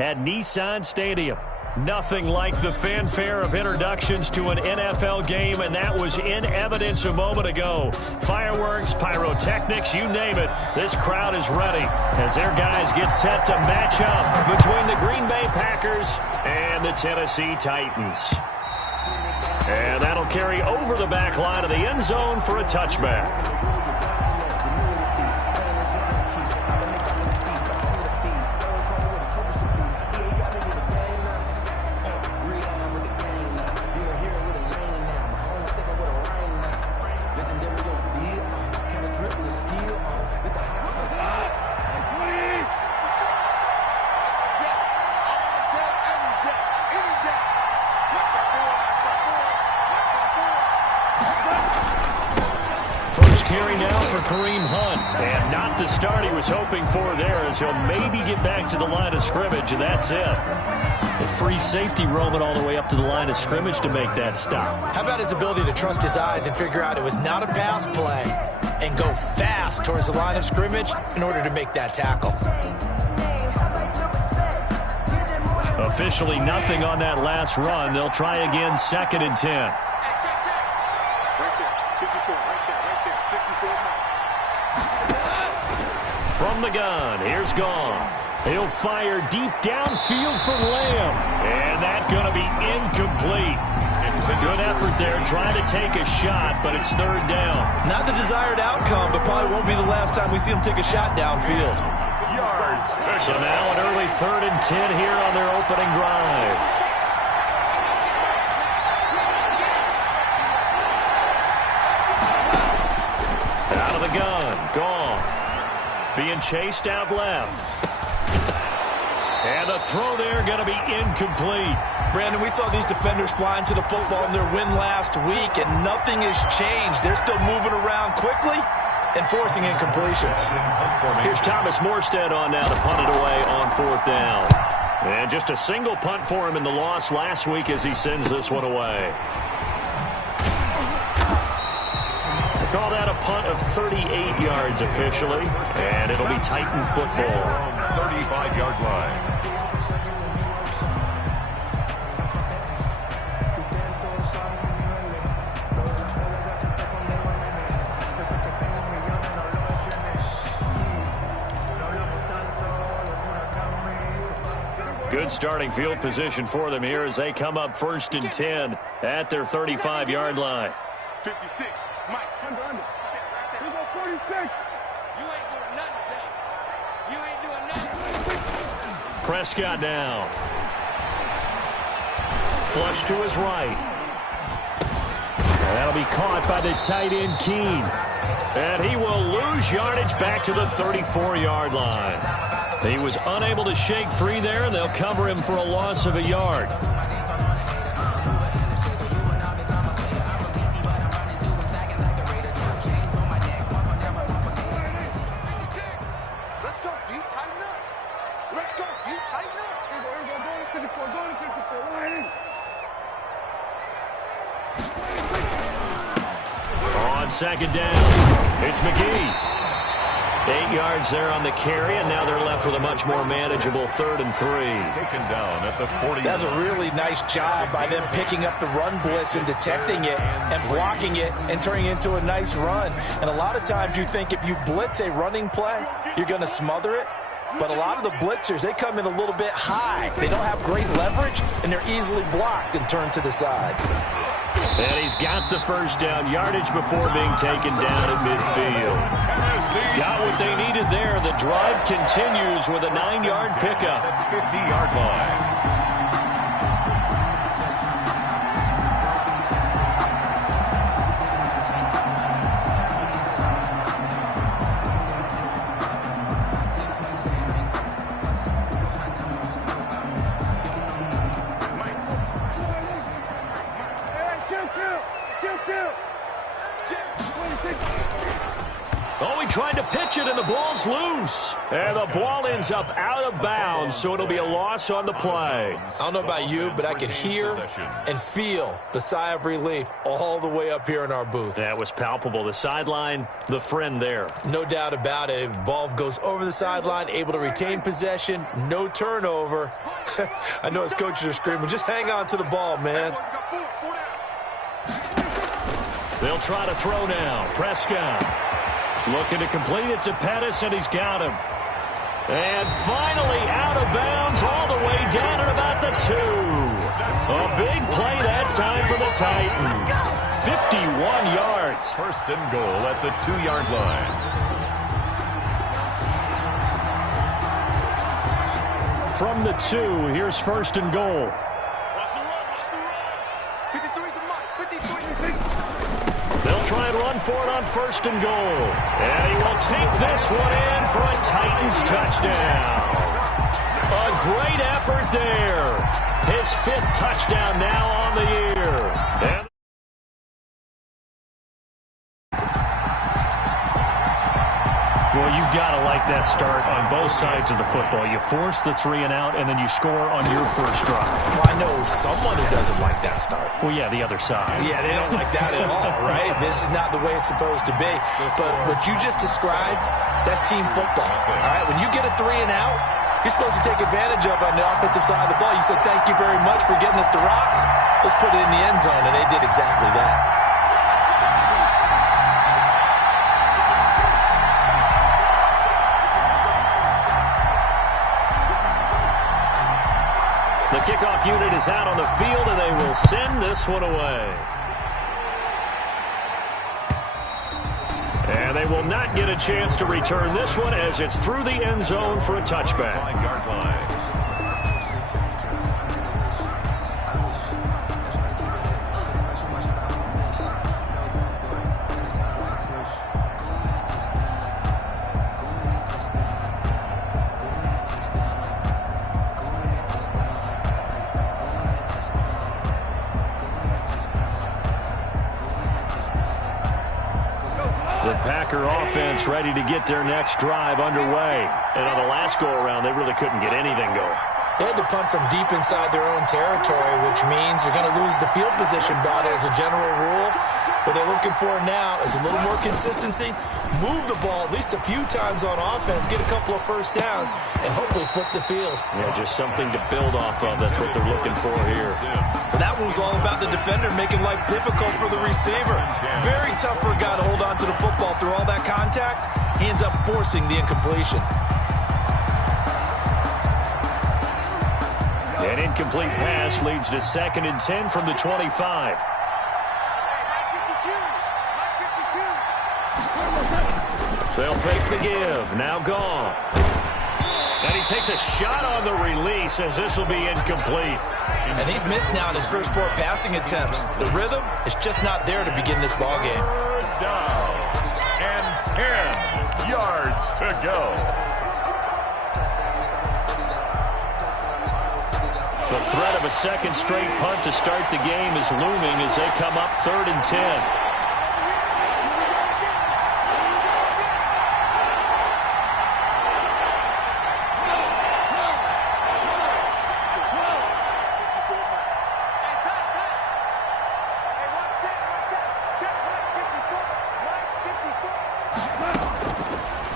at Nissan Stadium. Nothing like the fanfare of introductions to an NFL game, and that was in evidence a moment ago. Fireworks, pyrotechnics, you name it. This crowd is ready as their guys get set to match up between the Green Bay Packers and the Tennessee Titans. And that'll carry over the back line of the end zone for a touchback. And not the start he was hoping for there, as he'll maybe get back to the line of scrimmage, and that's it. A free safety roaming all the way up to the line of scrimmage to make that stop. How about his ability to trust his eyes and figure out it was not a pass play and go fast towards the line of scrimmage in order to make that tackle. Officially nothing on that last run. They'll try again, 2nd and 10. From the gun, here's Goff. He'll fire deep downfield for Lamb. And that's going to be incomplete. Good effort there, trying to take a shot, but it's 3rd down. Not the desired outcome, but probably won't be the last time we see him take a shot downfield. So now an early 3rd and 10 here on their opening drive. Out of the gun, Goff. Being chased out left. And the throw there going to be incomplete. Brandon, we saw these defenders flying to the football in their win last week, and nothing has changed. They're still moving around quickly and forcing incompletions. Here's Thomas Morstead on now to punt it away on 4th down. And just a single punt for him in the loss last week as he sends this one away. Call that a punt of 38 yards officially, and it'll be Titan football. 35-yard line. Good starting field position for them here as they come up 1st and 10 at their 35-yard line. 56. Mike, under. Here we go, 46. You ain't doing nothing today. You ain't doing nothing. Prescott now. Flush to his right. And that'll be caught by the tight end, Keene. And he will lose yardage back to the 34-yard line. He was unable to shake free there, and they'll cover him for a loss of a yard. On 2nd down, it's McGee. 8 yards there on the carry, and now they're left with a much more manageable 3rd and 3. Taken down at the 40. That's a really nice job by them picking up the run blitz and detecting it and blocking it and turning it into a nice run. And a lot of times you think if you blitz a running play, you're going to smother it. But a lot of the blitzers, they come in a little bit high. They don't have great leverage, and they're easily blocked and turned to the side. And he's got the 1st down yardage before being taken down at midfield. Got what they needed there. The drive continues with a 9-yard pickup. 50-yard line. tried to pitch it, and the ball's loose. And the ball ends up out of bounds, so it'll be a loss on the play. I don't know about you, but I could hear and feel the sigh of relief all the way up here in our booth. That was palpable. The sideline, the friend there. No doubt about it. If the ball goes over the sideline, able to retain possession, no turnover. I know his coaches are screaming, just hang on to the ball, man. They'll try to throw now. Prescott looking to complete it to Pettis, and he's got him. And finally out of bounds all the way down at about the 2. A big play that time for the Titans. 51 yards. First and goal at the 2-yard line. From the 2, here's first and goal. They'll try and run for it on first and goal. And he will take this one in for a Titans touchdown. A great effort there. His 5th touchdown now on the year. And well, you've got to like that start on both sides of the football. You force the 3 and out, and then you score on your first drive. Well, I know someone who doesn't like that start. Well, yeah, the other side. Yeah, they don't like that at all, right? This is not the way it's supposed to be. But what you just described, that's team football, all right? When you get a 3 and out, you're supposed to take advantage of it on the offensive side of the ball. You said, thank you very much for getting us the rock. Let's put it in the end zone, and they did exactly that. The kickoff unit is out on the field, and they will send this one away. And they will not get a chance to return this one as it's through the end zone for a touchback. 5-yard line. The Packer offense ready to get their next drive underway. And on the last go-around, they really couldn't get anything going. They had to punt from deep inside their own territory, which means they're going to lose the field position battle as a general rule. What they're looking for now is a little more consistency, move the ball at least a few times on offense, get a couple of first downs, and hopefully flip the field. Yeah, just something to build off of. That's what they're looking for here. Well, that one was all about the defender making life difficult for the receiver. Very tough for a guy to hold on to the football through all that contact. He ends up forcing the incompletion. An incomplete pass leads to 2nd and 10 from the 25. They'll fake the give. Now Goff. And he takes a shot on the release as this will be incomplete. And he's missed now in his first 4 passing attempts. The rhythm is just not there to begin this ball game. 3rd down and 10 yards to go. The threat of a second straight punt to start the game is looming as they come up 3rd and 10.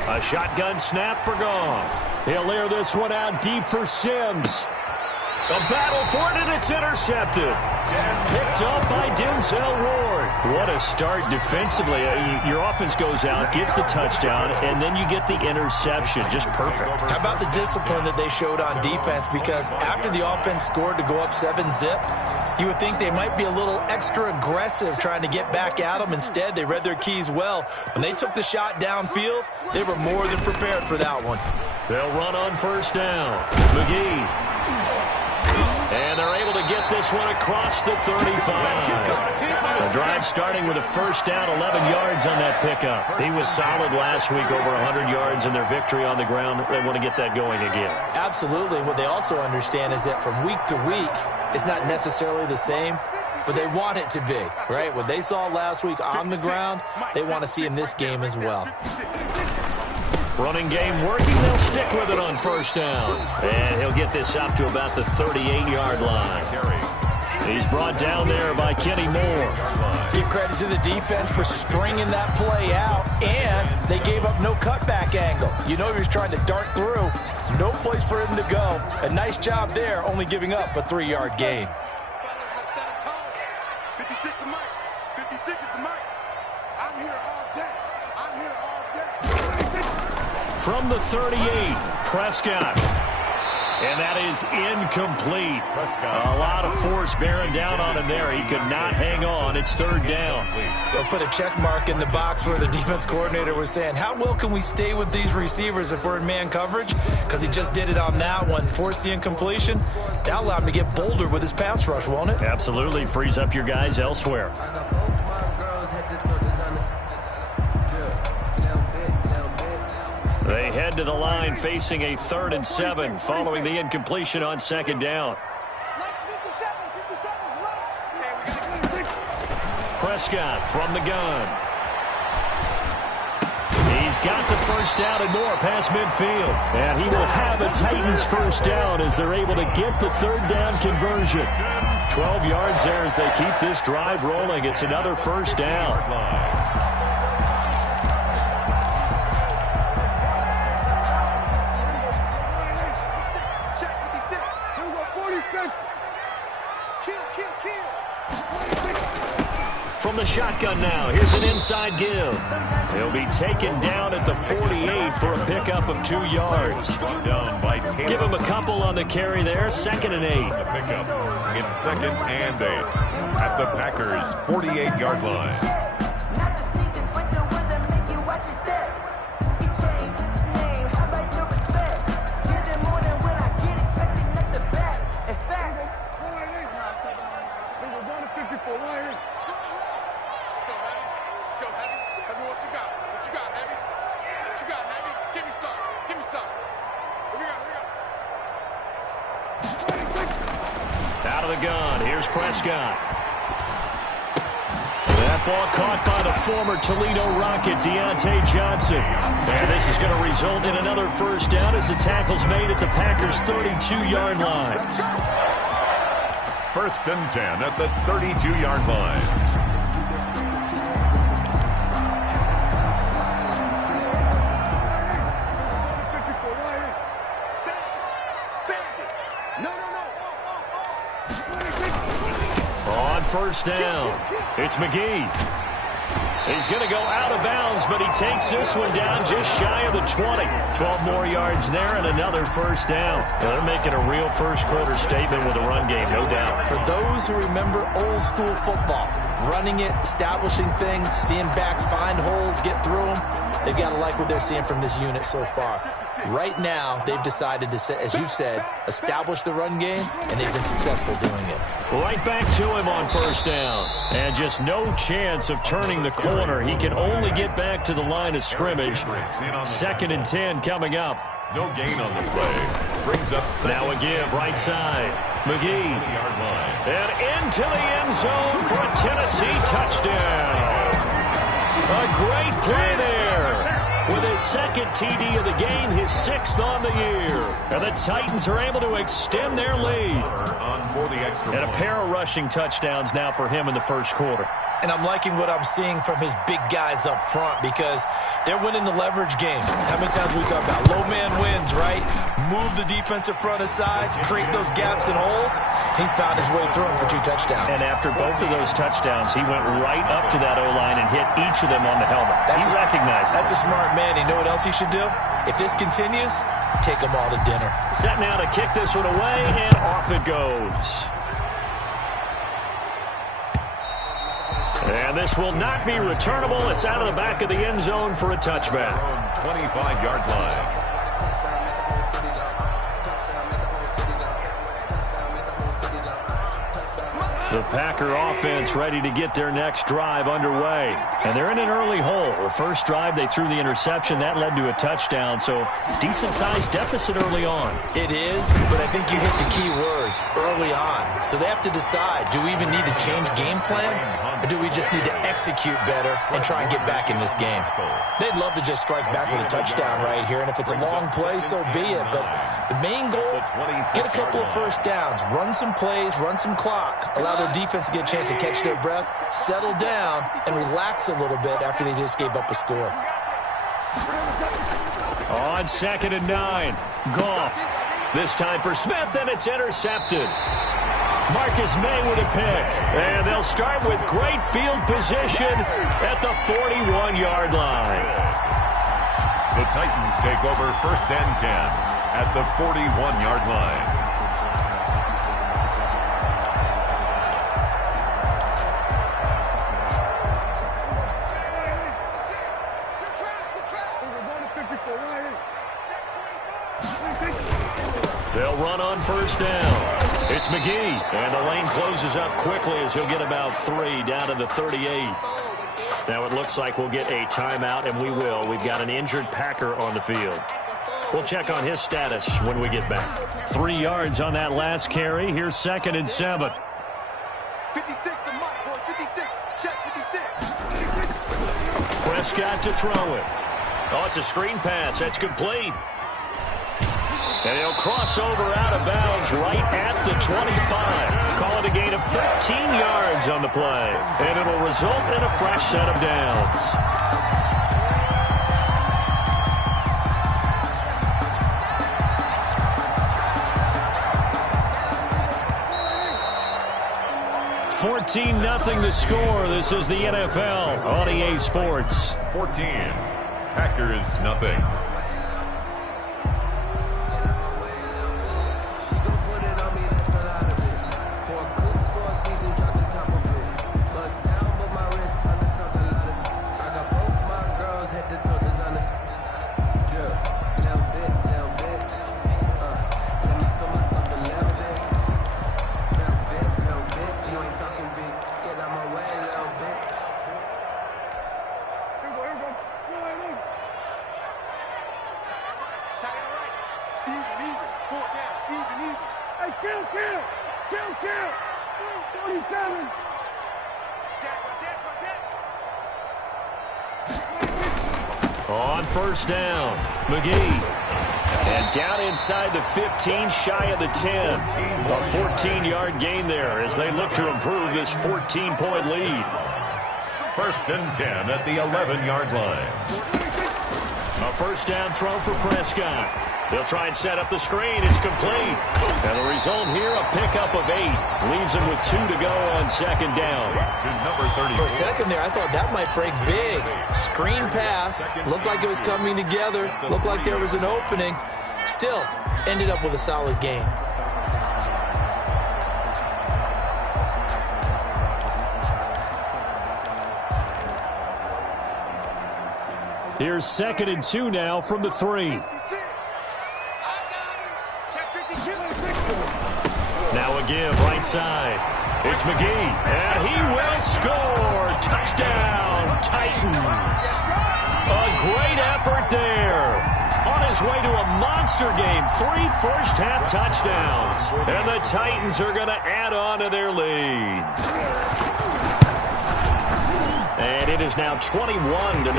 A shotgun snap for Goff. He'll air this one out deep for Sims. A battle for it, and it's intercepted. Picked up by Denzel Ward. What a start defensively. Your offense goes out, gets the touchdown, and then you get the interception. Just perfect. How about the discipline that they showed on defense? Because after the offense scored to go up 7-zip, you would think they might be a little extra aggressive trying to get back at them. Instead, they read their keys well. When they took the shot downfield, they were more than prepared for that one. They'll run on first down. McGee. And they're able to get this one across the 35. The drive starting with a first down, 11 yards on that pickup. He was solid last week, over 100 yards in their victory on the ground. They want to get that going again. Absolutely. What they also understand is that from week to week, it's not necessarily the same. but they want it to be, right? What they saw last week on the ground, they want to see in this game as well. Running game working. They'll stick with it on first down. And he'll get this up to about the 38-yard line. He's brought down there by Kenny Moore. Give credit to the defense for stringing that play out, and they gave up no cutback angle. You know he was trying to dart through. No place for him to go. A nice job there, only giving up a 3-yard gain. 56 to Mike. 56 is the Mike. I'm here all day. I'm here all day. From the 38, Prescott. And that is incomplete. A lot of force bearing down on him there. He could not hang on. It's third down. They'll put a check mark in the box where the defense coordinator was saying, how well can we stay with these receivers if we're in man coverage? Because he just did it on that one. Forced the incompletion. That'll allow him to get bolder with his pass rush, won't it? Absolutely. Frees up your guys elsewhere. They head to the line facing a 3rd and 7 following the incompletion on second down. Prescott from the gun. He's got the first down and more past midfield. And he will have a Titans first down as they're able to get the 3rd down conversion. 12 yards there as they keep this drive rolling. It's another first down. From the shotgun now, here's an inside give. He'll be taken down at the 48 for a pickup of 2 yards. Give him a couple on the carry there, 2nd and 8. The pickup, it's 2nd and 8 at the Packers' 48-yard line. Out of the gun, here's Prescott. That ball caught by the former Toledo Rocket, Deontay Johnson. And this is going to result in another first down as the tackle's made at the Packers' 32-yard line. 1st and 10 at the 32-yard line. First down. It's McGee. He's going to go out of bounds, but he takes this one down just shy of the 20. 12 more yards there and another first down. They're making a real first-quarter statement with a run game, no doubt. For those who remember old-school football, running it, establishing things, seeing backs find holes, get through them, they've got to like what they're seeing from this unit so far. Right now, they've decided to, as you said, establish the run game, and they've been successful doing it. Right back to him on first down. And just no chance of turning the corner. He can only get back to the line of scrimmage. 2nd and 10 coming up. No gain on the play. Brings up now a give right side. McGee. And into the end zone for a Tennessee touchdown. A great play there. With his 2nd TD of the game, his 6th on the year. And the Titans are able to extend their lead. And a pair of rushing touchdowns now for him in the first quarter. And I'm liking what I'm seeing from his big guys up front because they're winning the leverage game. How many times we talk about low man wins, right? Move the defensive front aside, create those gaps and holes. He's found his way through them for 2 touchdowns. And after both of those touchdowns, he went right up to that O-line and hit each of them on the helmet. He recognized it. That's a smart man. You know what else he should do? If this continues, take them all to dinner. Set now to kick this one away, and off it goes. And this will not be returnable. It's out of the back of the end zone for a touchback. 25-yard line. The Packer offense ready to get their next drive underway. And they're in an early hole. The first drive, they threw the interception. That led to a touchdown. So decent-sized deficit early on. It is, but I think you hit the key words, early on. So they have to decide, do we even need to change game plan? Or do we just need to execute better and try and get back in this game? They'd love to just strike back with a touchdown right here. And if it's a long play, so be it. But the main goal, get a couple of first downs, run some plays, run some clock, allow their defense to get a chance to catch their breath, settle down, and relax a little bit after they just gave up a score. On 2nd and 9, Goff. This time for Smith, and it's intercepted. Marcus May with a pick. And they'll start with great field position at the 41-yard line. The Titans take over 1st and 10 at the 41-yard line. They'll run on 1st down. It's McGee, and the lane closes up quickly as he'll get about 3 down to the 38. Now it looks like we'll get a timeout, and we will. We've got an injured Packer on the field. We'll check on his status when we get back. 3 yards on that last carry. Here's 2nd and 7. 56 to Mike, boy. 56. Check 56. Prescott to throw it. Oh, it's a screen pass. That's complete. And he'll cross over out of bounds right at the 25. Call it a gain of 13 yards on the play. And it'll result in a fresh set of downs. (14-0) the score. This is the NFL on EA Sports. 14. Packers nothing. On 1st down, McGee. And down inside the 15, shy of the 10. A 14-yard gain there as they look to improve this 14-point lead. 1st and 10 at the 11-yard line. A 1st down throw for Prescott. They'll try and set up the screen. It's complete. And the result here, a pickup of 8. Leaves him with 2 to go on 2nd down. To number 30. For a second there, I thought that might break big. Screen pass. Looked like it was coming together. Looked like there was an opening. Still, ended up with a solid game. Here's 2nd and 2 now from the 3. Now a give right side. It's McGee, and he will score. Touchdown, Titans. A great effort there. On his way to a monster game, 3 first-half touchdowns. And the Titans are going to add on to their lead. And it is now 21-0. Good.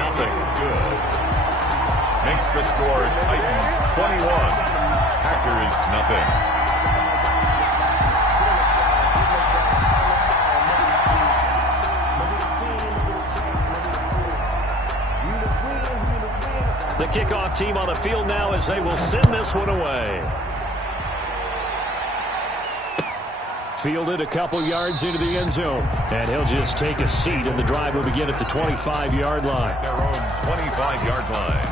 Makes the score Titans 21. Packers nothing. The kickoff team on the field now as they will send this one away. Fielded a couple yards into the end zone. And he'll just take a seat, and the drive will begin at the 25-yard line. Their own 25-yard line.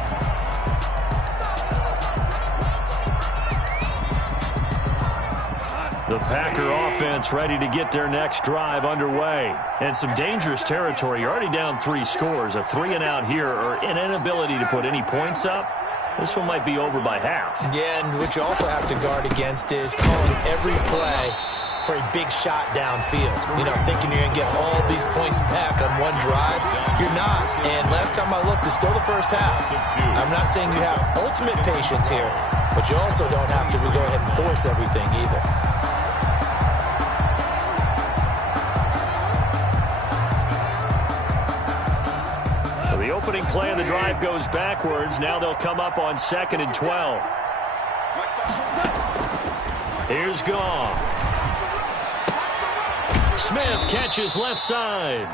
The Packer offense ready to get their next drive underway. And some dangerous territory. You're already down 3 scores. A 3-and-out here, or an inability to put any points up. This one might be over by half. Yeah, and what you also have to guard against is calling every play for a big shot downfield. You know, thinking you're going to get all these points back on one drive. You're not. And last time I looked, it's still the first half. I'm not saying you have ultimate patience here, but you also don't have to go ahead and force everything either. So the opening play of the drive goes backwards. Now they'll come up on 2nd and 12. Here's Goff. Smith catches left side.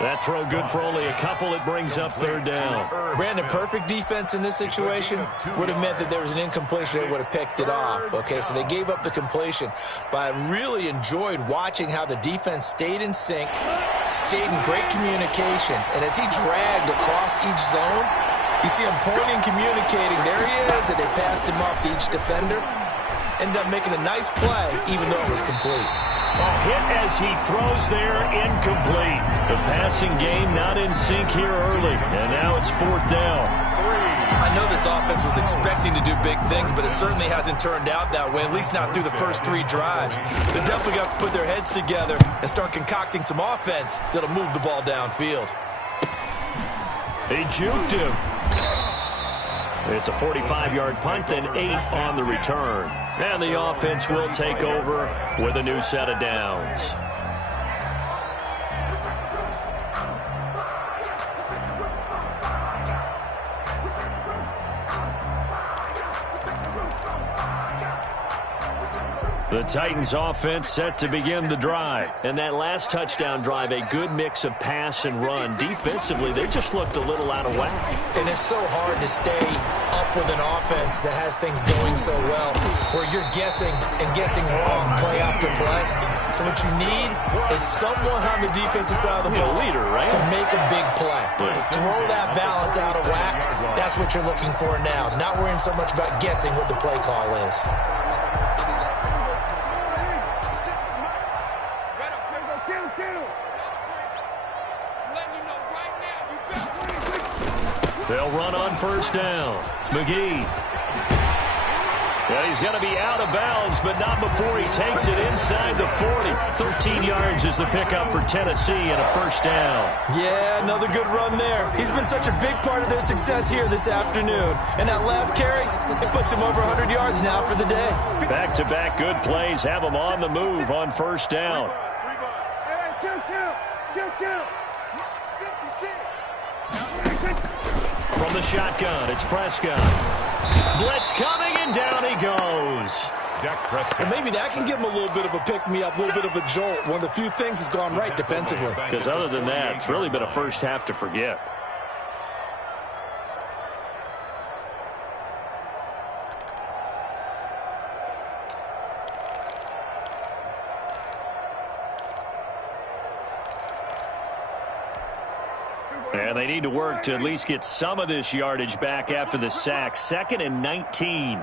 That throw good for only a couple. It brings up 3rd down. Brandon, perfect defense in this situation would have meant that there was an incompletion. They would have picked it off. Okay, so they gave up the completion. But I really enjoyed watching how the defense stayed in sync, stayed in great communication. And as he dragged across each zone, you see him pointing, communicating. There he is, and they passed him off to each defender. Ended up making a nice play, even though it was complete. A hit as he throws there, incomplete. The passing game not in sync here early, and now it's 4th down. I know this offense was expecting to do big things, but it certainly hasn't turned out that way, at least not through the first 3 drives. They definitely got to put their heads together and start concocting some offense that'll move the ball downfield. He juked him. It's a 45-yard punt and 8 on the return. And the offense will take over with a new set of downs. The Titans offense set to begin the drive. And that last touchdown drive, a good mix of pass and run. Defensively, they just looked a little out of whack. And it's so hard to stay up with an offense that has things going so well, where you're guessing and guessing wrong play after play. So what you need is someone on the defensive side of the ball to make a big play. Throw that balance out of whack. That's what you're looking for now. Not worrying so much about guessing what the play call is. They'll run on 1st down. McGee. Yeah, he's going to be out of bounds, but not before he takes it inside the 40. 13 yards is the pickup for Tennessee and a 1st down. Yeah, another good run there. He's been such a big part of their success here this afternoon. And that last carry, it puts him over 100 yards now for the day. Back-to-back good plays have him on the move on 1st down. From the shotgun, it's Prescott. Blitz coming, and down he goes. Well, maybe that can give him a little bit of a pick-me-up, a little bit of a jolt. One of the few things that's gone right defensively. Because other than that, it's really been a first half to forget. And they need to work to at least get some of this yardage back after the sack. 2nd and 19.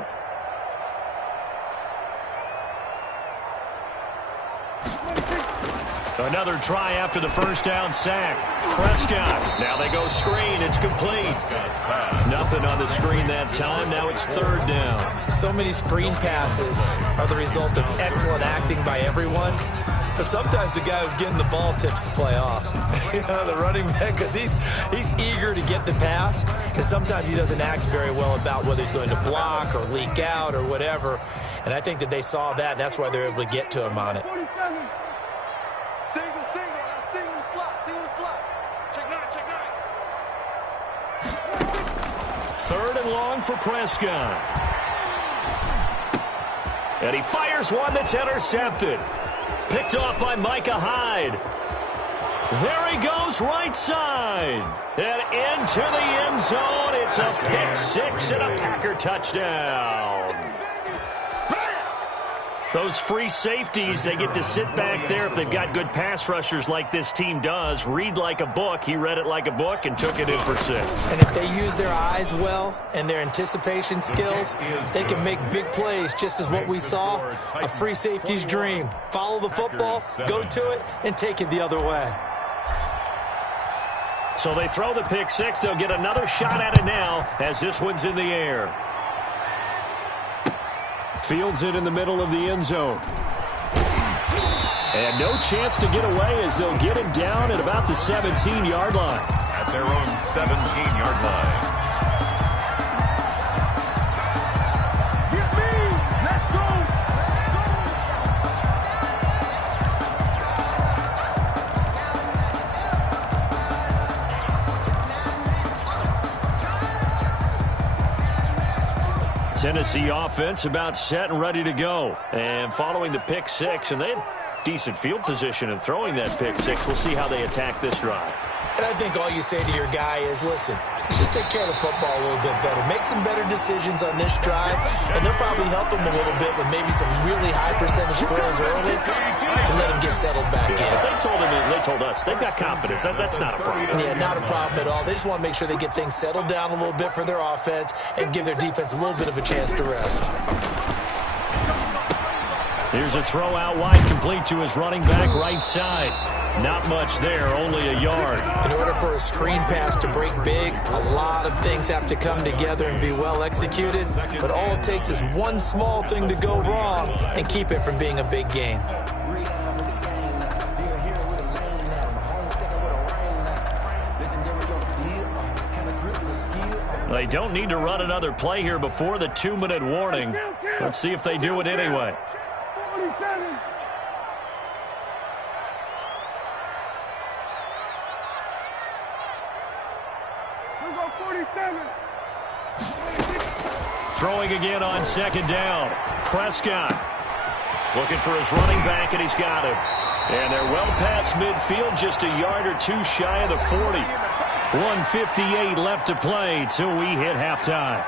Another try after the 1st down sack. Prescott. Now they go screen. It's complete. Nothing on the screen that time. Now it's 3rd down. So many screen passes are the result of excellent acting by everyone. But sometimes the guy who's getting the ball tips the play off. You know, the running back, because he's eager to get the pass, and sometimes he doesn't act very well about whether he's going to block or leak out or whatever. And I think that they saw that, and that's why they're able to get to him on it. Single slot. Check 9. 3rd and long for Prescott. And he fires one that's intercepted. Picked off by Micah Hyde. There he goes, right side. And into the end zone. It's a pick 6 and a Packer touchdown. Those free safeties, they get to sit back there if they've got good pass rushers like this team does. Read like a book. He read it like a book and took it in for 6. And if they use their eyes well and their anticipation skills, they can make big plays, just as what we saw. A free safety's dream. Follow the football, go to it, and take it the other way. So they throw the pick 6. They'll get another shot at it now as this one's in the air. Fields it in the middle of the end zone. And no chance to get away as they'll get him down at about the 17-yard line. At their own 17-yard line. Get me! Let's go! Tennessee offense about set and ready to go. And following the pick six, and they had decent field position in throwing that pick six. We'll see how they attack this drive. And I think all you say to your guy is, listen, let's just take care of the football a little bit better. Make some better decisions on this drive, and they'll probably help him a little bit with maybe some really high percentage throws early to let him get settled back in. They told him, they told us, they've got confidence. That's not a problem. Yeah, not a problem at all. They just want to make sure they get things settled down a little bit for their offense and give their defense a little bit of a chance to rest. Here's a throw out wide, complete to his running back right side. Not much there, only a yard. In order for a screen pass to break big, a lot of things have to come together and be well executed. But all it takes is one small thing to go wrong and keep it from being a big game. They don't need to run another play here before the 2-minute warning. Let's see if they do it anyway. 47. Let's go 47. Throwing again on second down. Prescott looking for his running back, and he's got him. And they're well past midfield, just a yard or two shy of the 40. 1:58 left to play till we hit halftime.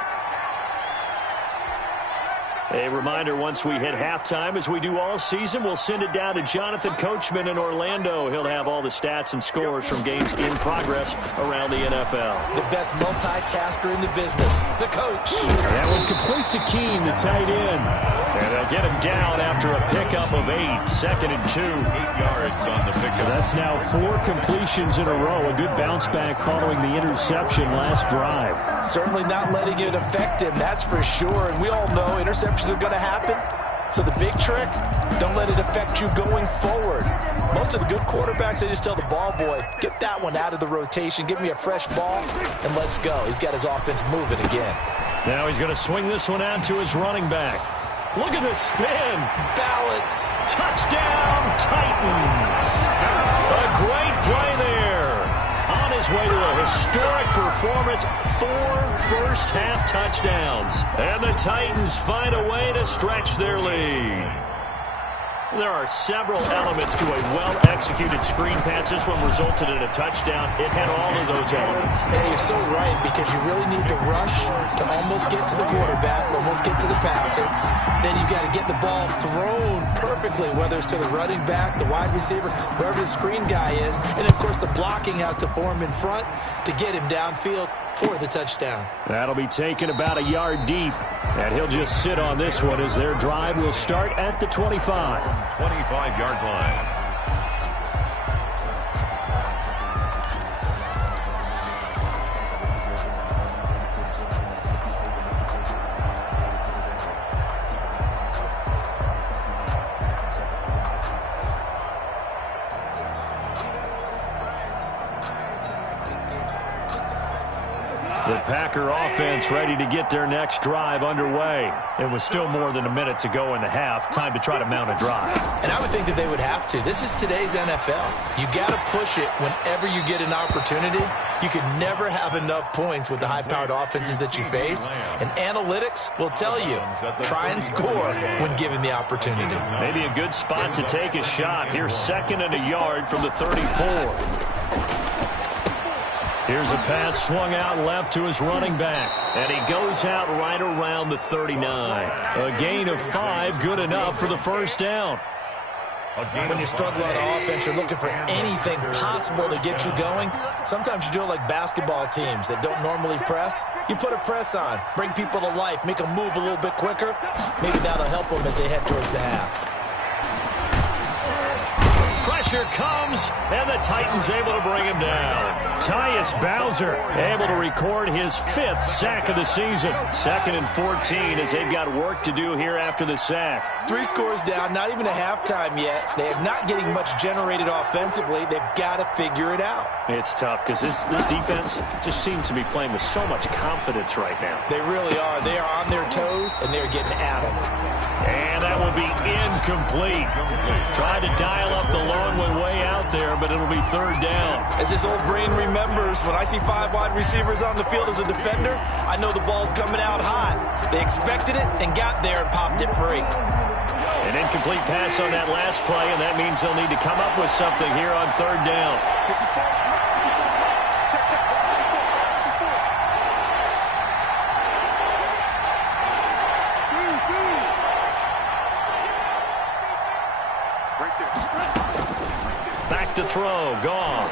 A reminder, once we hit halftime, as we do all season, we'll send it down to Jonathan Coachman in Orlando. He'll have all the stats and scores from games in progress around the NFL. The best multitasker in the business, the coach. That will complete to Keene, the tight end. And they'll get him down after a pickup of 8, 2nd and 2. 8 yards on the pickup. That's now 4 completions in a row. A good bounce back following the interception last drive. Certainly not letting it affect him, that's for sure. And we all know interceptions are going to happen. So the big trick, don't let it affect you going forward. Most of the good quarterbacks, they just tell the ball boy, get that one out of the rotation, give me a fresh ball, and let's go. He's got his offense moving again. Now he's going to swing this one out to his running back. Look at the spin. Balance. Touchdown, Titans. A great play there. On his way to a historic performance, 4 first-half touchdowns. And the Titans find a way to stretch their lead. There are several elements to a well-executed screen pass. This one resulted in a touchdown. It had all of those elements. Yeah, you're so right, because you really need to rush to almost get to the quarterback, almost get to the passer. Then you've got to get the ball thrown perfectly, whether it's to the running back, the wide receiver, whoever the screen guy is. And, of course, the blocking has to form in front to get him downfield for the touchdown. That'll be taken about a yard deep. And he'll just sit on this one as their drive will start at the 25. 25-yard line. The Packer offense ready to get their next drive underway. It was still more than a minute to go in the half. Time to try to mount a drive. And I would think that they would have to. This is today's NFL. You got to push it whenever you get an opportunity. You can never have enough points with the high-powered offenses that you face. And analytics will tell you, try and score when given the opportunity. Maybe a good spot to take a shot. Here's 2nd and a yard from the 34. Here's a pass swung out left to his running back. And he goes out right around the 39. A gain of 5, good enough for the first down. When you struggle on offense, you're looking for anything possible to get you going. Sometimes you do it like basketball teams that don't normally press. You put a press on, bring people to life, make them move a little bit quicker. Maybe that'll help them as they head towards the half. Pressure pressure comes, and the Titans able to bring him down. Tyus Bowser able to record his 5th sack of the season. 2nd and 14 as they've got work to do here after the sack. 3 scores down, not even a halftime yet. They are not getting much generated offensively. They've got to figure it out. It's tough because this defense just seems to be playing with so much confidence right now. They really are. They are on their toes, and they're getting at them. And that will be incomplete. Tried to dial up the long one way out there, but it'll be 3rd down. As this old brain remembers, when I see 5 wide receivers on the field as a defender, I know the ball's coming out hot. They expected it and got there and popped it free. An incomplete pass on that last play, and that means they'll need to come up with something here on 3rd down. Back to throw, Goff.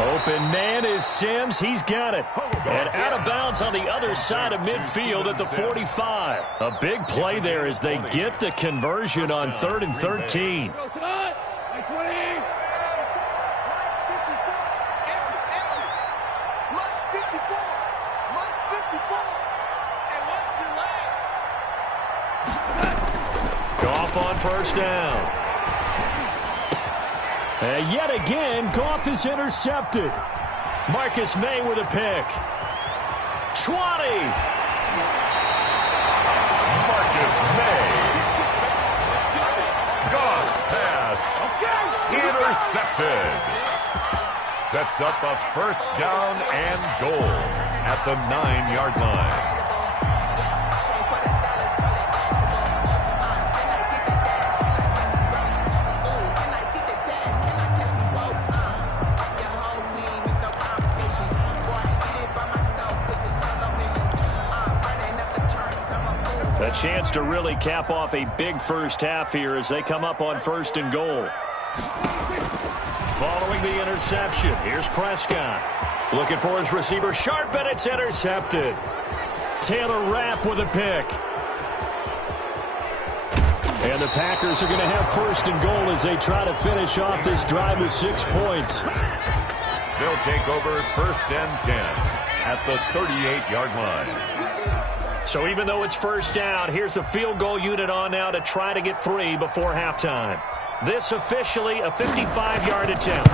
Open man is Sims. He's got it. And out of bounds on the other side of midfield at the 45. A big play there as they get the conversion on 3rd and 13. Goff on 1st down. And yet again, Goff is intercepted. Marcus May with a pick. 20. Marcus May. Goff pass. Intercepted. Sets up a 1st down and goal at the 9-yard line. A chance to really cap off a big first half here as they come up on 1st and goal. Following the interception, here's Prescott. Looking for his receiver, Sharp, and it's intercepted. Taylor Rapp with a pick. And the Packers are going to have 1st and goal as they try to finish off this drive with 6 points. They'll take over 1st and 10 at the 38-yard line. So even though it's 1st down, here's the field goal unit on now to try to get 3 before halftime. This officially a 55-yard attempt.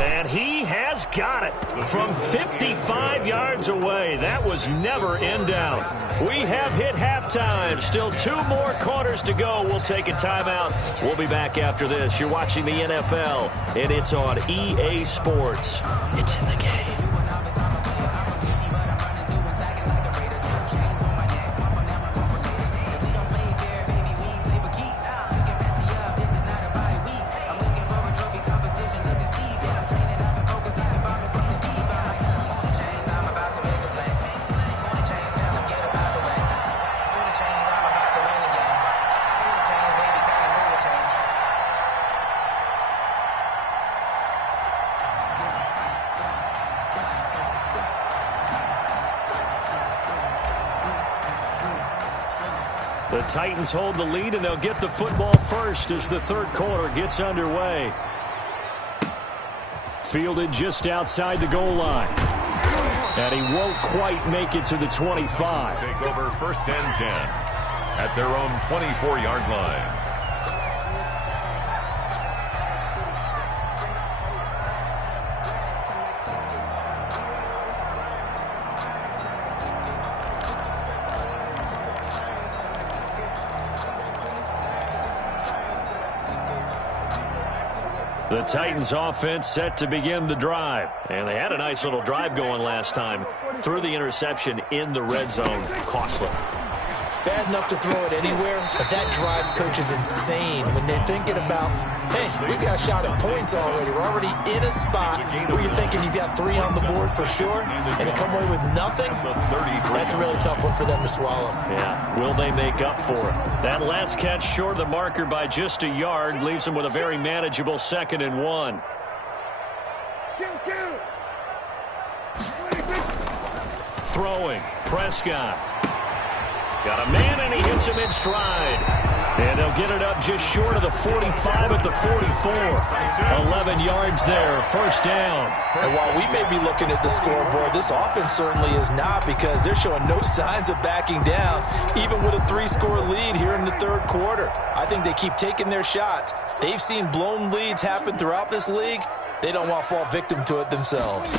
And he has got it from 55 yards away. That was never in doubt. We have hit halftime. Still 2 more quarters to go. We'll take a timeout. We'll be back after this. You're watching the NFL, and it's on EA Sports. It's in the game. The Titans hold the lead, and they'll get the football first as the 3rd quarter gets underway. Fielded just outside the goal line. And he won't quite make it to the 25. Take over 1st and 10 at their own 24-yard line. The Titans offense set to begin the drive. And they had a nice little drive going last time. Threw the interception in the red zone. Costly. Bad enough to throw it anywhere, but that drives coaches insane when they're thinking about, hey, we got a shot at points already. We're already in a spot where you're thinking you got 3 on the board for sure, and to come away with nothing, that's a really tough one for them to swallow. Yeah, will they make up for it? That last catch short of the marker by just a yard leaves them with a very manageable 2nd and 1. Throwing, Prescott. Got a man, and he hits him in stride. And they'll get it up just short of the 45 at the 44. 11 yards there, first down. And while we may be looking at the scoreboard, this offense certainly is not, because they're showing no signs of backing down, even with a 3-score lead here in the third quarter. I think they keep taking their shots. They've seen blown leads happen throughout this league. They don't want to fall victim to it themselves.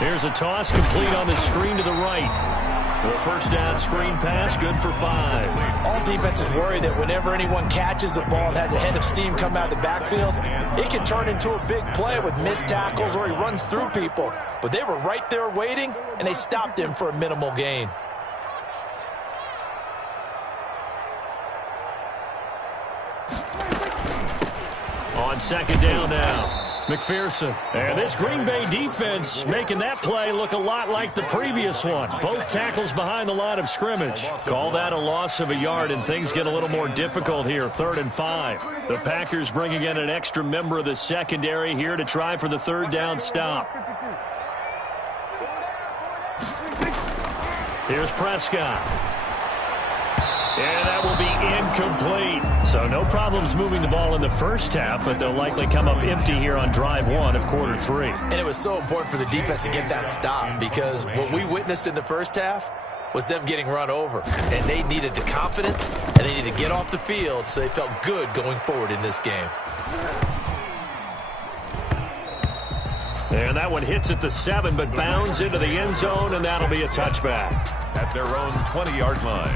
Here's a toss complete on the screen to the right. The first down screen pass, good for 5. All defenses worry that whenever anyone catches the ball and has a head of steam come out of the backfield, it can turn into a big play with missed tackles or he runs through people. But they were right there waiting, and they stopped him for a minimal gain. On second down now, McPherson. And this Green Bay defense making that play look a lot like the previous one. Both tackles behind the line of scrimmage. Call that a loss of a yard, and things get a little more difficult here. 3rd and 5. The Packers bringing in an extra member of the secondary here to try for the third down stop. Here's Prescott. And that will be incomplete. So no problems moving the ball in the first half, but they'll likely come up empty here on drive 1 of quarter 3. And it was so important for the defense to get that stop, because what we witnessed in the first half was them getting run over. And they needed the confidence, and they needed to get off the field so they felt good going forward in this game. And that one hits at the 7, but bounds into the end zone, and that'll be a touchback. At their own 20-yard line.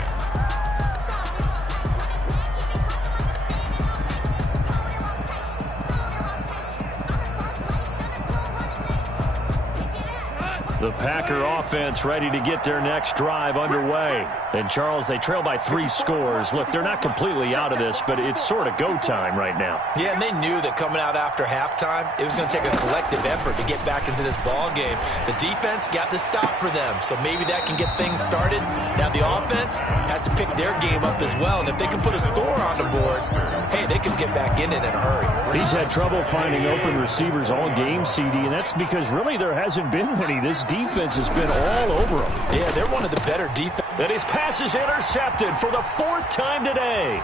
The Packer offense ready to get their next drive underway. And, Charles, they trail by 3 scores. Look, they're not completely out of this, but it's sort of go time right now. Yeah, and they knew that coming out after halftime, it was going to take a collective effort to get back into this ball game. The defense got the stop for them, so maybe that can get things started. Now the offense has to pick their game up as well, and if they can put a score on the board, hey, they can get back in it in a hurry. He's had trouble finding open receivers all game, CD, and that's because really there hasn't been many. This defense has been all over them. Yeah, they're one of the better defenses. And his pass is intercepted for the 4th time today.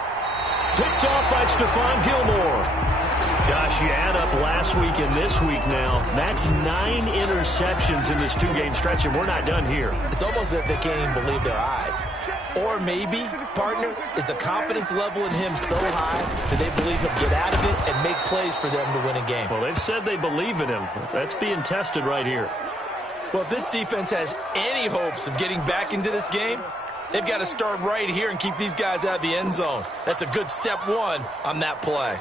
Picked off by Stephon Gilmore. Gosh, you add up last week and this week now. That's 9 interceptions in this 2-game stretch, and we're not done here. It's almost as if they can't even believe their eyes. Or maybe, partner, is the confidence level in him so high that they believe he'll get out of it and make plays for them to win a game. Well, they've said they believe in him. That's being tested right here. Well, if this defense has any hopes of getting back into this game, they've got to start right here and keep these guys out of the end zone. That's a good step 1 on that play.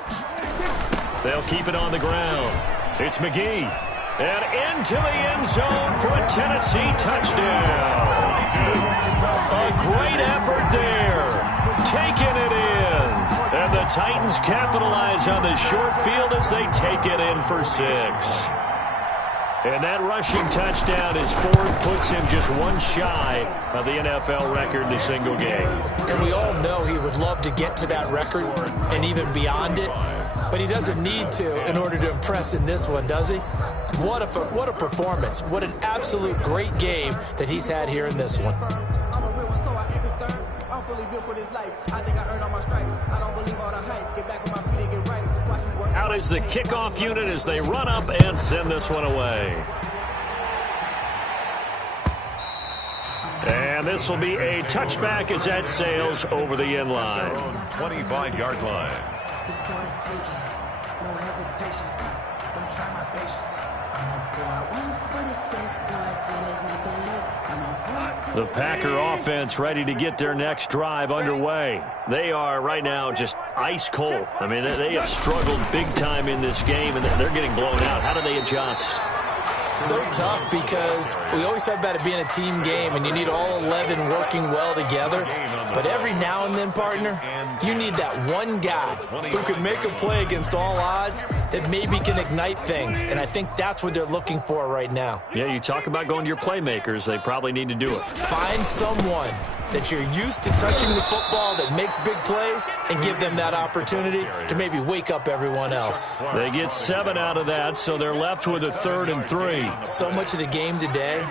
They'll keep it on the ground. It's McGee. And into the end zone for a Tennessee touchdown. A great effort there. Taking it in. And the Titans capitalize on the short field as they take it in for 6. And that rushing touchdown is 4th, puts him just 1 shy of the NFL record in a single game. And we all know he would love to get to that record and even beyond it, but he doesn't need to in order to impress in this one, does he? What a performance. What an absolute great game that he's had here in this one. I'm a real one, so I ain't concerned. I'm fully built for this life. I think I earned all my stripes. I don't believe all the hype. Get back on my feet and get right. Watch me work. Out is the kickoff unit as they run up and send this one away. And this will be a touchback as that sails over the end line. 25-yard line. This quarter taking. No hesitation. Don't try my patience. I'm a boy. 146. The Packer offense ready to get their next drive underway. They are right now just ice cold. I mean, they have struggled big time in this game, and they're getting blown out. How do they adjust? So tough, because we always talk about it being a team game and you need all 11 working well together. But every now and then, partner, you need that one guy who can make a play against all odds that maybe can ignite things. And I think that's what they're looking for right now. Yeah, you talk about going to your playmakers. They probably need to do it. Find someone that you're used to touching the football, that makes big plays, and give them that opportunity to maybe wake up everyone else. They get 7 out of that, so they're left with a 3rd and 3. So much of the game today,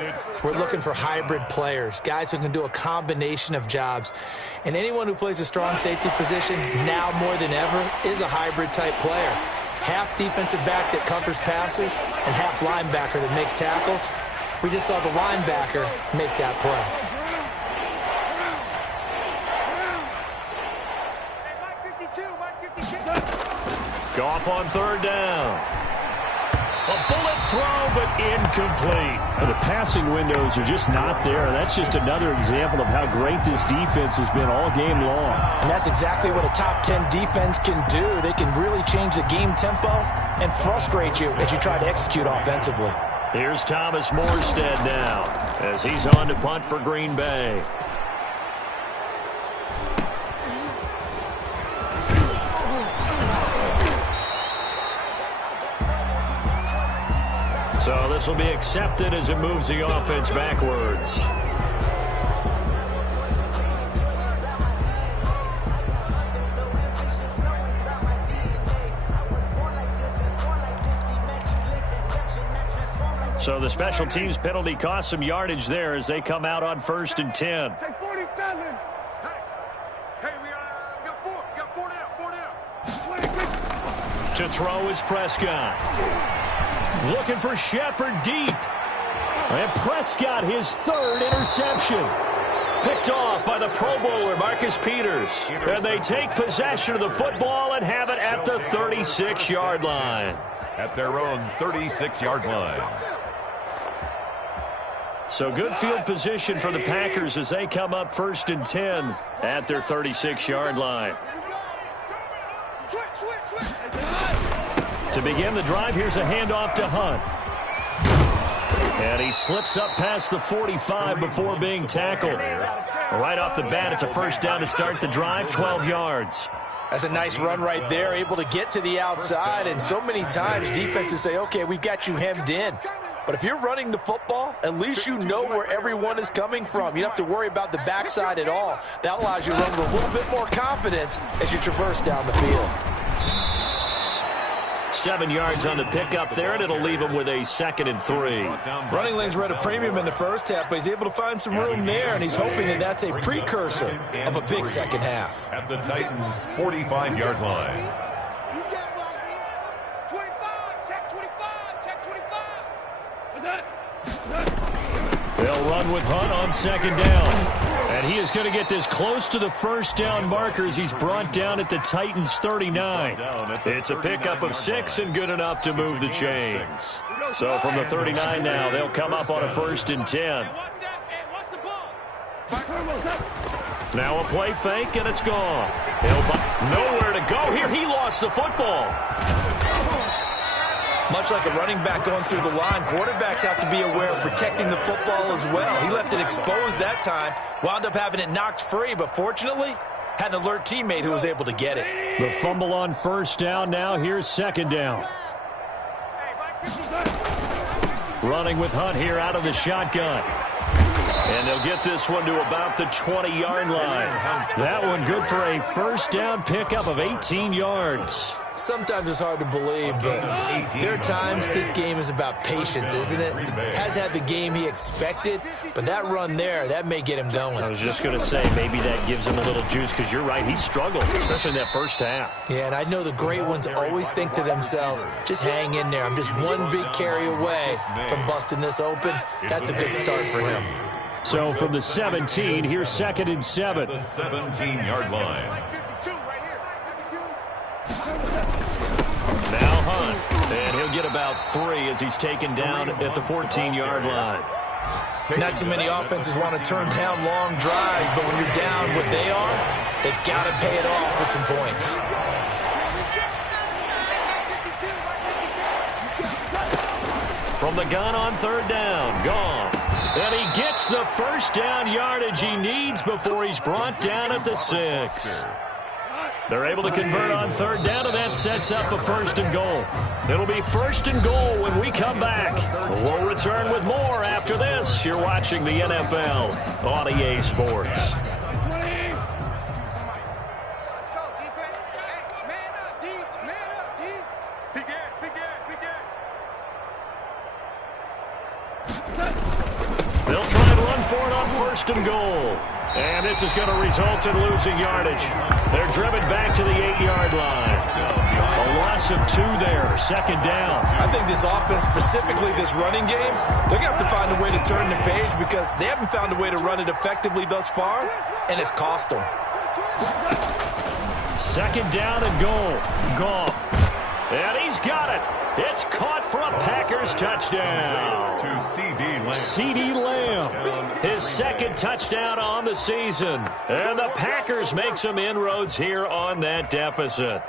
we're looking for hybrid players, guys who can do a combination of jobs. And anyone who plays a strong safety position, now more than ever, is a hybrid-type player. Half defensive back that covers passes and half linebacker that makes tackles. We just saw the linebacker make that play. Goff on 3rd down. A bullet throw, but incomplete. The passing windows are just not there. That's just another example of how great this defense has been all game long. And that's exactly what a top 10 defense can do. They can really change the game tempo and frustrate you as you try to execute offensively. Here's Thomas Morstead now as he's on to punt for Green Bay. So this will be accepted as it moves the offense backwards. So the special teams penalty cost some yardage there as they come out on 1st and 10. Take 47. Hey, we got 4 down. To throw is Prescott. Looking for Shepard deep. And Prescott, his 3rd interception. Picked off by the Pro Bowler, Marcus Peters. And they take possession of the football and have it at the 36-yard line. At their own 36-yard line. So good field position for the Packers as they come up 1st and 10 at their 36-yard line. To begin the drive, here's a handoff to Hunt. And he slips up past the 45 before being tackled. Right off the bat, it's a 1st down to start the drive, 12 yards. That's a nice run right there, able to get to the outside. And so many times defenses say, okay, we've got you hemmed in. But if you're running the football, at least you know where everyone is coming from. You don't have to worry about the backside at all. That allows you to run with a little bit more confidence as you traverse down the field. 7 yards on the pickup there, and it'll leave him with a 2nd and 3. Running lanes were at a premium in the first half, but he's able to find some room there, and he's hoping that that's a precursor of a big second half. At the Titans' 45-yard line. You can't block me. 25. Check 25. Check 25. What's that? They'll run with Hunt on 2nd down. And he is going to get this close to the 1st down markers. He's brought down at the Titans' 39. It's a pickup of 6 and good enough to move the chains. So from the 39 now, they'll come up on a 1st and 10. Now a play fake, and it's gone. Nowhere to go here. He lost the football. Much like a running back going through the line, quarterbacks have to be aware of protecting the football as well. He left it exposed that time, wound up having it knocked free, but fortunately, had an alert teammate who was able to get it. The fumble on 1st down now. Here's 2nd down. Running with Hunt here out of the shotgun. And they'll get this one to about the 20-yard line. That one good for a 1st down pickup of 18 yards. Sometimes it's hard to believe, but there are times this game is about patience, isn't it? Has had the game he expected, but that run there, that may get him going. I was just going to say, maybe that gives him a little juice, because you're right, he struggled, especially in that 1st half. Yeah, and I know the great ones always think to themselves, just hang in there. I'm just one big carry away from busting this open. That's a good start for him. So from the 17, here's 2nd and 7. The 17-yard line. Now Hunt, and he'll get about 3 as he's taken down at the 14-yard line. Not too many offenses want to turn down long drives, but when you're down what they are, they've got to pay it off with some points. From the gun on 3rd down, gone. And he gets the 1st down yardage he needs before he's brought down at the 6. They're able to convert on third down, and that sets up a 1st and goal. It'll be 1st and goal when we come back. We'll return with more after this. You're watching the NFL on EA Sports. They'll try and run for it on 1st and goal. And this is going to result in losing yardage. They're driven back to the 8-yard line. A loss of 2 there, 2nd down. I think this offense, specifically this running game, they're going to have to find a way to turn the page because they haven't found a way to run it effectively thus far, and it's cost them. 2nd down and goal. Goff. And he's got it. It's caught for a Packers touchdown. To C.D. Lamb. C.D. Lamb, his 2nd touchdown on the season. And the Packers make some inroads here on that deficit.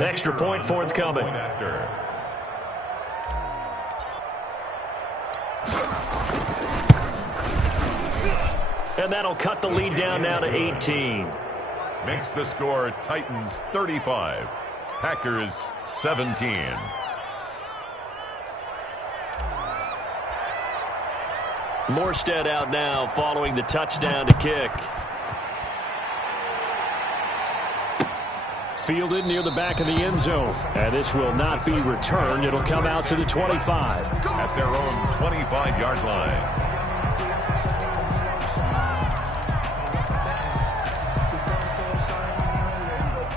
Extra point forthcoming. And that'll cut the lead down now to 18. Makes the score Titans 35, Packers 17. Morstead out now following the touchdown to kick. Fielded near the back of the end zone. And this will not be returned. It'll come out to the 25. At their own 25-yard line.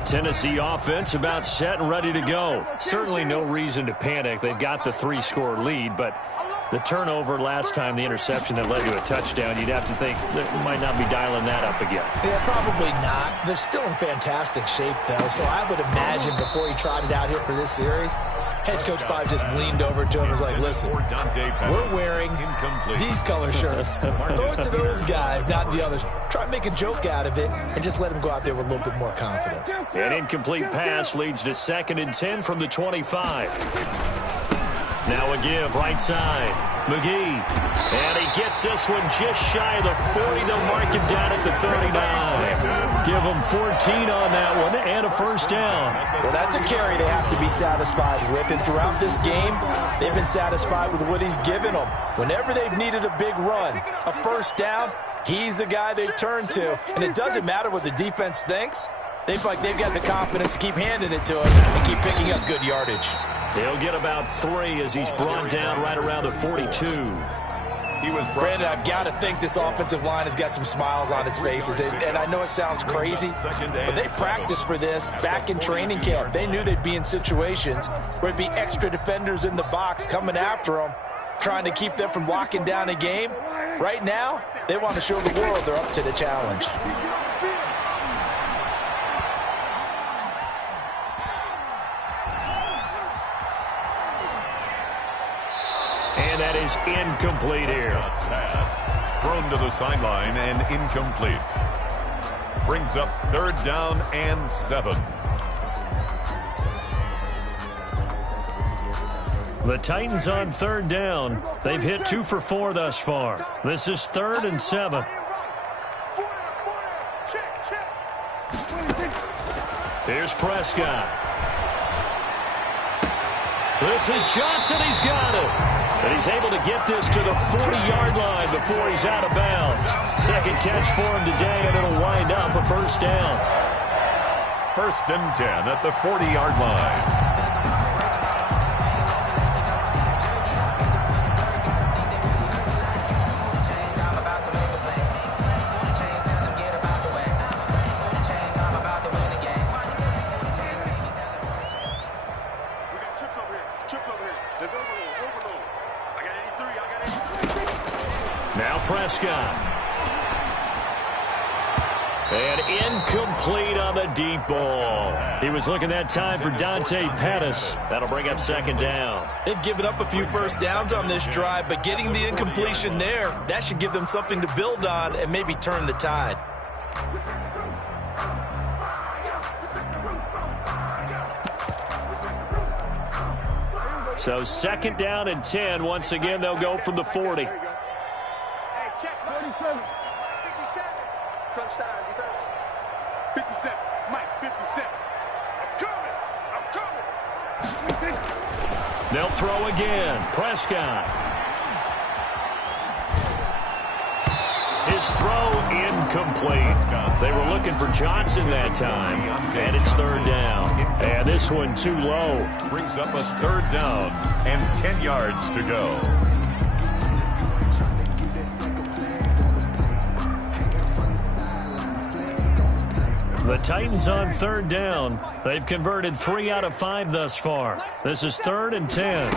Tennessee offense about set and ready to go. Certainly no reason to panic. They've got the 3-score lead, but the turnover last time, the interception that led to a touchdown, you'd have to think they might not be dialing that up again. Yeah, probably not. They're still in fantastic shape, though, so I would imagine before he trotted out here for this series, head coach probably just leaned over to him and was like, listen, we're wearing these color shirts. Throw it to those guys, not the others. Try to make a joke out of it and just let them go out there with a little bit more confidence. An incomplete pass leads to 2nd and 10 from the 25. Now a give, right side. McGee. And he gets this one just shy of the 40. They'll mark him down at the 39. Give him 14 on that one and a 1st down. Well, that's a carry they have to be satisfied with. And throughout this game, they've been satisfied with what he's given them. Whenever they've needed a big run, a 1st down, he's the guy they've turned to. And it doesn't matter what the defense thinks. They've got the confidence to keep handing it to him and keep picking up good yardage. He'll get about 3 as he's brought down right around the 42. Brandon, I've got to think this offensive line has got some smiles on its faces. And I know it sounds crazy, but they practiced for this back in training camp. They knew they'd be in situations where it'd be extra defenders in the box coming after them, trying to keep them from locking down a game. Right now, they want to show the world they're up to the challenge. And that is incomplete here. Pass thrown to the sideline and incomplete. Brings up 3rd down and 7. The Titans on 3rd down. They've hit 2 for 4 thus far. This is 3rd and 7. Here's Prescott. This is Johnson. He's got it. And he's able to get this to the 40-yard line before he's out of bounds. 2nd catch for him today, and it'll wind up a 1st down. 1st and 10 at the 40-yard line. Prescott. And incomplete on the deep ball. He was looking that time for Dante Pettis. That'll bring up 2nd down. They've given up a few 1st downs on this drive, but getting the incompletion there, that should give them something to build on and maybe turn the tide. So 2nd down and 10. Once again, they'll go from the 40. Crunch time, defense. 57. Mike, 57. I'm coming. They'll throw again. Prescott. His throw incomplete. They were looking for Johnson that time, and it's third down. And this one too low. Brings up a third down and 10 yards to go. The Titans on third down. They've converted 3 out of 5 thus far. This is 3rd and 10.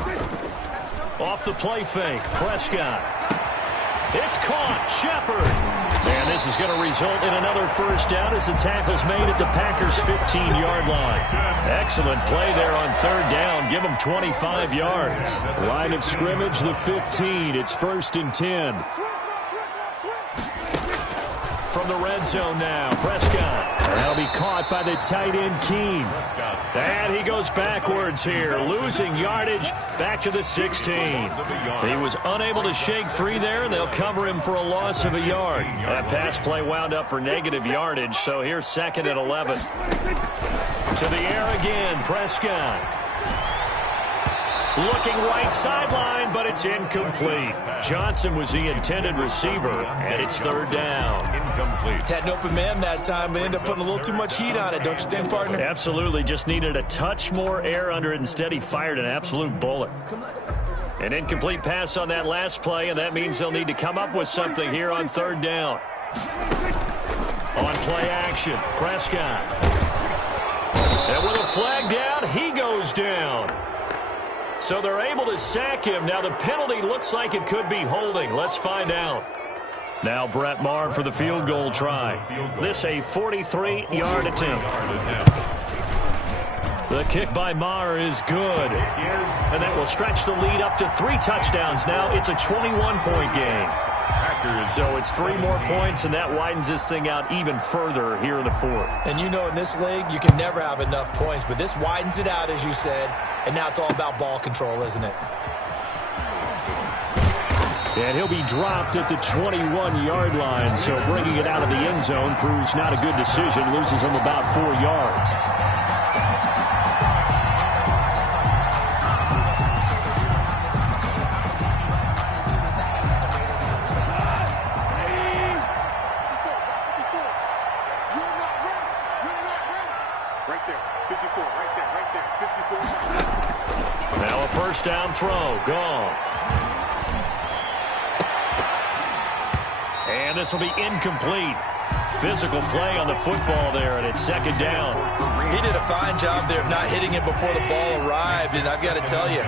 Off the play fake, Prescott. It's caught, Shepard. And this is going to result in another first down as the tackle's made at the Packers' 15-yard line. Excellent play there on third down. Give them 25 yards. Line of scrimmage, the 15. It's 1st and 10. From the red zone now, Prescott. That'll be caught by the tight end, Keene. And he goes backwards here, losing yardage back to the 16. He was unable to shake free there. They'll cover him for a loss of a yard. That pass play wound up for negative yardage, so here's 2nd and 11. To the air again, Prescott. Looking right sideline, but it's incomplete. Johnson was the intended receiver, and it's third down. Incomplete. Had an open man that time, but ended up putting a little too much heat on it, don't you think, partner? Absolutely. Just needed a touch more air under it. Instead, he fired an absolute bullet. An incomplete pass on that last play, and that means they'll need to come up with something here on third down. On play action, Prescott. And with a flag down, he goes down. So they're able to sack him. Now the penalty looks like it could be holding. Let's find out. Now Brett Maher for the field goal try. This a 43-yard attempt. The kick by Maher is good. And that will stretch the lead up to 3 touchdowns. Now it's a 21-point game. So it's 3 more points, and that widens this thing out even further here in the 4th. And you know in this league, you can never have enough points, but this widens it out, as you said, and now it's all about ball control, isn't it? And he'll be dropped at the 21-yard line, so bringing it out of the end zone proves not a good decision, loses him about 4 yards. Now a first down throw. Goff. And this will be incomplete. Physical play on the football there, and it's 2nd down. He did a fine job there of not hitting it before the ball arrived, and I've got to tell you,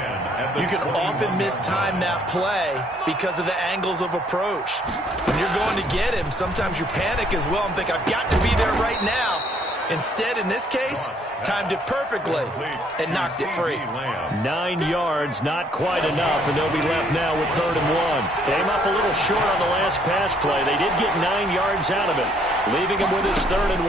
you can often mistime that play because of the angles of approach. When you're going to get him, sometimes you panic as well and think, I've got to be there right now. Instead, in this case, timed it perfectly and knocked it free. 9 yards, not quite enough, and they'll be left now with 3rd and 1. Came up a little short on the last pass play. They did get 9 yards out of it, leaving him with his 3rd and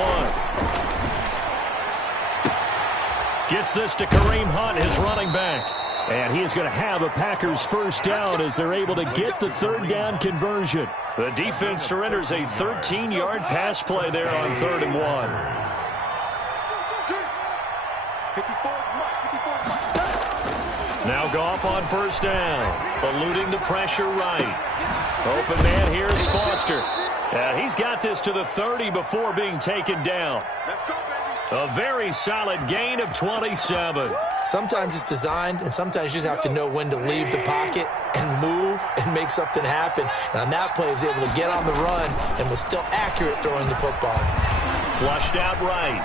1. Gets this to Kareem Hunt, his running back. And he is going to have a Packers first down as they're able to get the 3rd down conversion. The defense surrenders a 13-yard pass play there on 3rd and 1. Now Goff on first down, eluding the pressure right. Open man here is Foster. He's got this to the 30 before being taken down. A very solid gain of 27. Sometimes it's designed, and sometimes you just have to know when to leave the pocket and move and make something happen. And on that play, he was able to get on the run and was still accurate throwing the football. Flushed out right.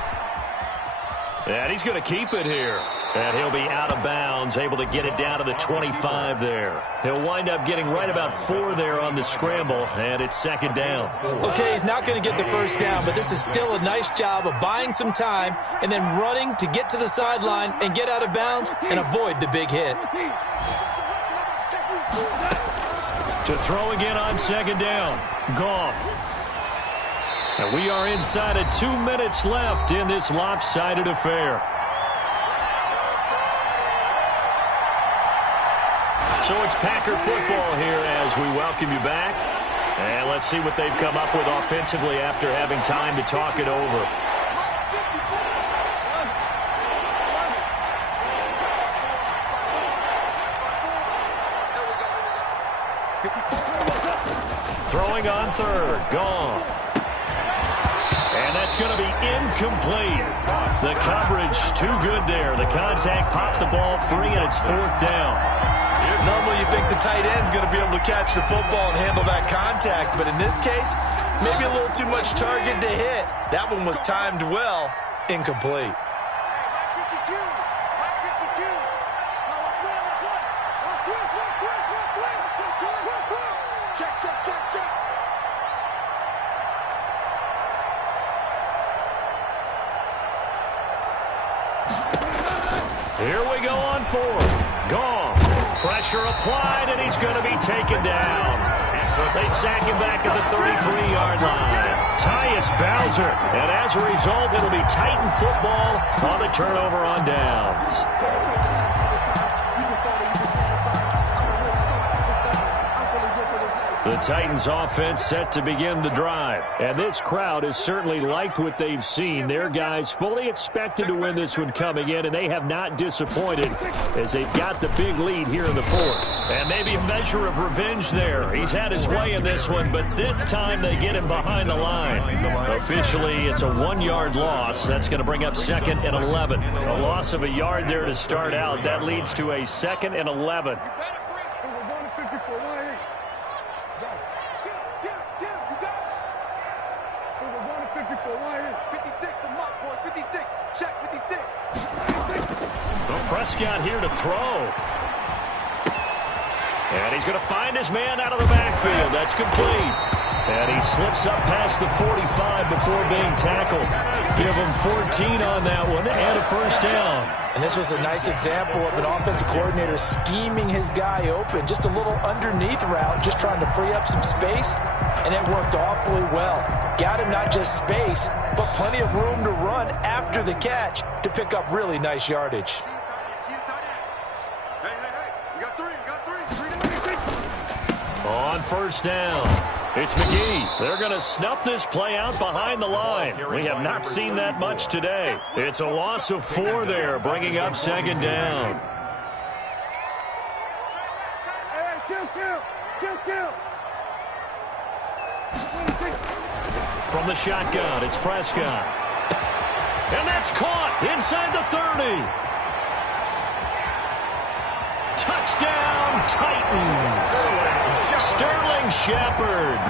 And he's going to keep it here. And he'll be out of bounds, able to get it down to the 25 there. He'll wind up getting right about 4 there on the scramble, and it's 2nd down. Okay, he's not going to get the first down, but this is still a nice job of buying some time and then running to get to the sideline and get out of bounds and avoid the big hit. To throw again on 2nd down, Goff. And we are inside of 2 minutes left in this lopsided affair. So it's Packer football here as we welcome you back. And let's see what they've come up with offensively after having time to talk it over. Throwing on third. Gone. And that's going to be incomplete. The coverage too good there. The contact popped the ball free, and it's fourth down. Normally you think the tight end's going to be able to catch the football and handle that contact, but in this case, maybe a little too much target to hit. That one was timed well, incomplete. Here we go on fourth. Gone. Pressure applied, and he's going to be taken down. They sack him back at the 33-yard line. Tyus Bowser. And as a result, it'll be Titan football on the turnover on downs. The Titans offense set to begin the drive. And this crowd has certainly liked what they've seen. Their guys fully expected to win this one coming in, and they have not disappointed as they've got the big lead here in the fourth. And maybe a measure of revenge there. He's had his way in this one, but this time they get him behind the line. Officially, it's a 1-yard loss. That's going to bring up 2nd and 11. A loss of a yard there to start out. That leads to a 2nd and 11. Prescott here to throw. And he's going to find his man out of the backfield. That's complete. And he slips up past the 45 before being tackled. Give him 14 on that one and a first down. And this was a nice example of an offensive coordinator scheming his guy open. Just a little underneath route, just trying to free up some space. And it worked awfully well. Got him not just space, but plenty of room to run after the catch to pick up really nice yardage. On first down, it's McGee. They're going to snuff this play out behind the line. We have not seen that much today. It's a loss of 4 there, bringing up 2nd down. From the shotgun, it's Prescott. And that's caught inside the 30. Touchdown, Titans. Sterling Shepard,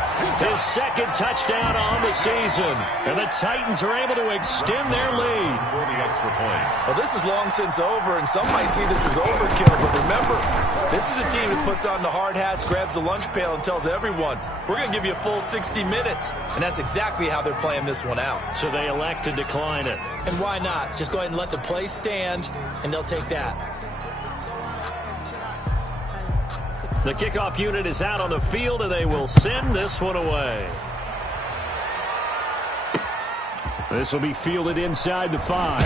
his 2nd touchdown on the season. And the Titans are able to extend their lead. Well, this is long since over, and some might see this as overkill. But remember, this is a team that puts on the hard hats, grabs the lunch pail, and tells everyone, we're going to give you a full 60 minutes. And that's exactly how they're playing this one out. So they elect to decline it. And why not? Just go ahead and let the play stand, and they'll take that. The kickoff unit is out on the field, and they will send this one away. This will be fielded inside the 5.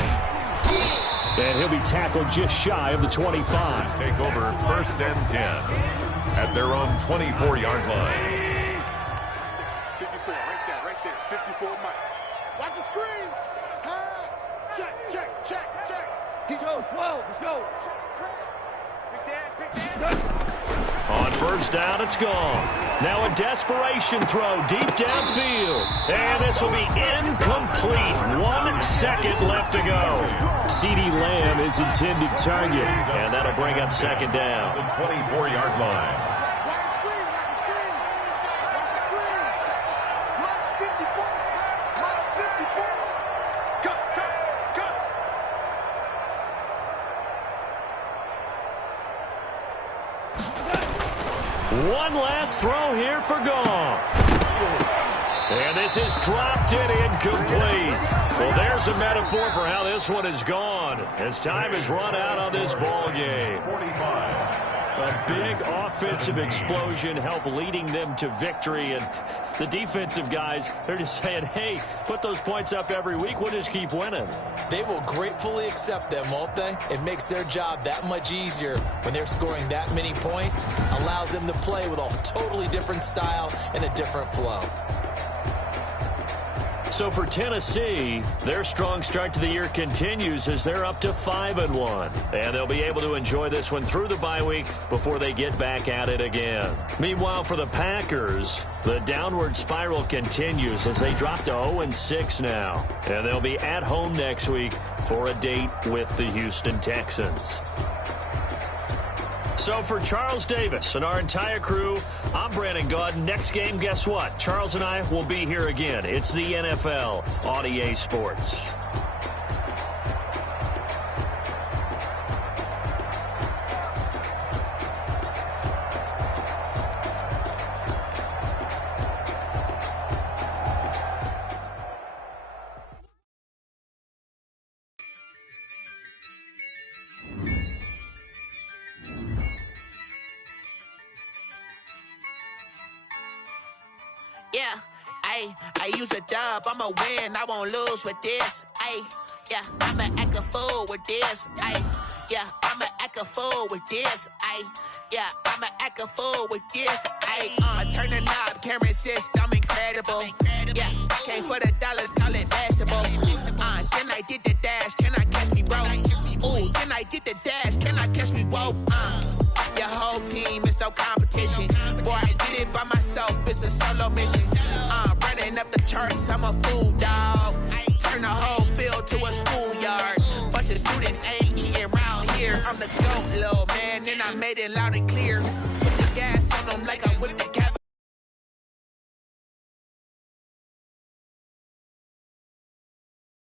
And he'll be tackled just shy of the 25. Take over 1st and 10 at their own 24-yard line. 54, right there, 54 Mike. Watch the screen. Pass. Check. He's on 12. Let's go. Check the crowd. Pick that. On first down, it's gone. Now a desperation throw deep downfield. And this will be incomplete. 1 second left to go. CeeDee Lamb is intended target. And that'll bring up 2nd down. The 24-yard line. One last throw here for Goff. And this is dropped and incomplete. Well, there's a metaphor for how this one is gone as time has run out on this ball game. 45. A big offensive explosion helped leading them to victory. And the defensive guys, they're just saying, hey, put those points up every week. We'll just keep winning. They will gratefully accept them, won't they? It makes their job that much easier when they're scoring that many points. Allows them to play with a totally different style and a different flow. So for Tennessee, their strong start to the year continues as they're up to 5-1. And they'll be able to enjoy this one through the bye week before they get back at it again. Meanwhile, for the Packers, the downward spiral continues as they drop to 0-6 now. And they'll be at home next week for a date with the Houston Texans. So for Charles Davis and our entire crew, I'm Brandon Gaudin. Next game, guess what? Charles and I will be here again. It's the NFL on EA Sports. Yeah, I use a dub, I'ma win, I won't lose with this, yeah, I'ma act a fool with this, yeah, I'ma act a fool with this, yeah, I'ma act a fool with this, I turn the knob, can't resist, I'm incredible, yeah, came for the dollars, call it vegetable, then I did the dash, can I catch me, bro, ooh, then I did the dash, can I catch me, whoa, your whole team is no competition. Boy, I did it by myself, it's a solo mission. Running up the charts, I'm a fool, dog. Turn the whole field to a schoolyard. Bunch of students ain't eating around here. I'm the GOAT, little man, and I made it loud and clear. Put the gas on them like I'm with the